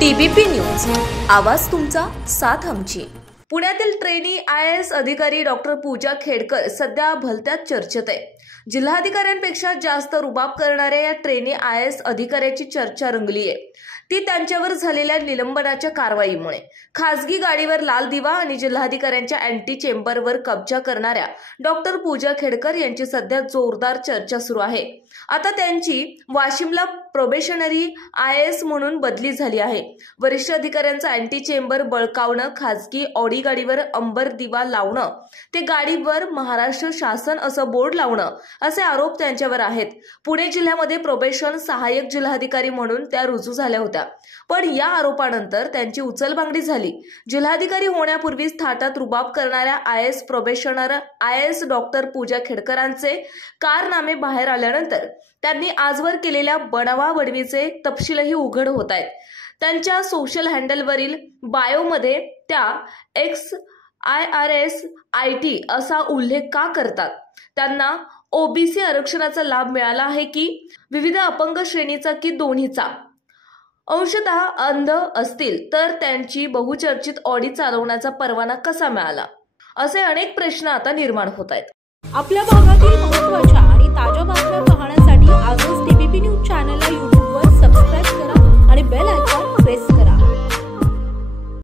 TBP news, आवाज तुमचा, साथ आमची। पुण्यातील ट्रेनी IAS अधिकारी डॉक्टर पूजा खेडकर सध्या भलत्याच चर्चेत आहे। जिल्हाधिकाऱ्यांपेक्षा जास्त रुबाब करणाऱ्या या ट्रेनी IAS अधिकाऱ्याची चर्चा रंगली आहे ती त्यांच्यावर झालेल्या निलंबनाच्या कारवाईमुळे। खासगी गाडीवर लाल दिवा आणि जिल्हाधिकाऱ्यांच्या अँटी चेंबरवर कब्जा करणाऱ्या डॉक्टर पूजा खेडकर यांची सध्या जोरदार चर्चा सुरू आहे। आता त्यांची वाशिमला प्रोबेशनरी IAS म्हणून बदली झाली आहे। वरिष्ठ अधिकाऱ्यांचा अँटी चेंबर बळकावणं, खासगी ऑडी गाडीवर अंबर दिवा लावणं, ते गाडीवर महाराष्ट्र शासन असं बोर्ड लावणं असे आरोप त्यांच्यावर आहेत। पुणे जिल्ह्यामध्ये प्रोबेशन सहाय्यक जिल्हाधिकारी म्हणून त्या रुजू झाल्या होत्या, पण या आरोपानंतर त्यांची उचलबांगडी झाली। जिल्हाधिकारी होण्यापूर्वीच थाटात रुबाब करणाऱ्या IAS प्रोबेशनर IAS डॉक्टर पूजा खेडकरांचे कारनामे बाहेर आल्यानंतर त्यांनी आजवर केलेल्या बनवाबनवीचे तपशीलही उघड होत आहेत। त्यांच्या सोशल हँडलवरील बायोमध्ये त्या XIRS IT असा उल्लेख का करतात? त्यांना OBC आरक्षणाचा लाभ मिळाला आहे की विविध अपंग श्रेणीचा की दोन्हीचा? अंशतः अंध असतील तर त्यांची बहुचर्चित ऑडी चालवण्याचा परवाना कसा मिळाला? असे अनेक प्रश्न आता निर्माण होत आहेत। आपल्या भागातील महत्त्वाच्या आणि ताज्या बातम्या पाहण्यासाठी आजच टीबीपी न्यूज चॅनलला